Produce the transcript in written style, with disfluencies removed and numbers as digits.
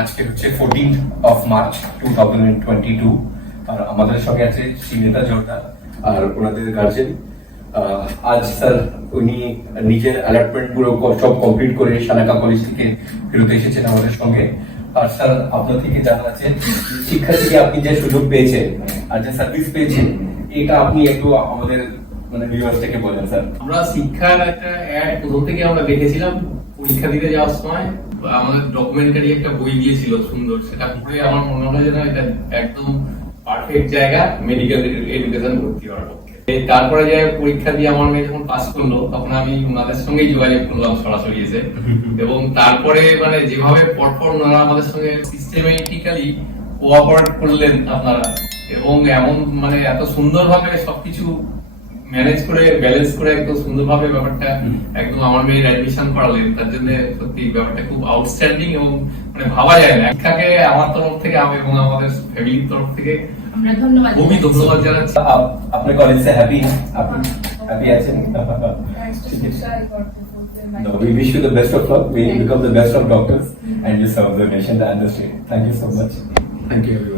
আজকে হচ্ছে 14th of March 2022 আর আমাদের সঙ্গে আছে শ্রীনেতা জোরদার আর ওনাদের গার্জেন। আজ স্যার উনি নিজের অ্যালটমেন্ট গুলো সব কমপ্লিট করে সানাকা কলেজ থেকে ফেরত এসেছেন আমাদের সঙ্গে। আর স্যার আপনার থেকে জানা আছে শিক্ষা থেকে আপনি যে সুযোগ পেয়েছেন আর যে সার্ভিস পেয়েছেন এটা আপনি একটু আমাদের মানে ভিউয়ার্স থেকে বলেন স্যার। আমরা শিক্ষার একটা অ্যাড প্রথম থেকে আমরা দেখেছিলাম পরীক্ষা দিতে যাওয়ার সময়। আমাদের ডকুমেন্টারি একটা বই দিয়েছিল সুন্দর, সেটা পড়ে আমার মনে হলো যে না এটা একদম পারফেক্ট জায়গা মেডিকেল এডুকেশন ভর্তি হওয়ার পক্ষে। তারপরে যে পরীক্ষা দিয়ে আমার মেয়ে যখন পাস করলো তখন আমি ওনাদের সঙ্গেই যোগাযোগ করলাম সরাসরি এসে, এবং তারপরে মানে যেভাবে পরপর ওনারা আমাদের সঙ্গে সিস্টেমেটিক্যালি কোঅপারেট করলেন আপনারা, এবং এমন মানে এত সুন্দরভাবে সবকিছু ম্যানেজ করে ব্যালেন্স করে একদম সুন্দরভাবে ব্যাপারটা একদম আমার মেয়ের অ্যাডমিশন করালেন, তার জন্য সত্যি ব্যাপারটা খুব আউটস্ট্যান্ডিং এবং মানে ভাবা যায় না। শিক্ষাকে আমার তরফ থেকে আমি এবং আমাদের ফ্যামিলির তরফ থেকে আমরা ধন্যবাদ জানাচ্ছি। আপনার কলেজ সে হ্যাপি হ্যাপি আছেন? No, we wish you the best of luck. We become the best of doctors and you serve the nation and the state. Thank you so much. Thank you everyone.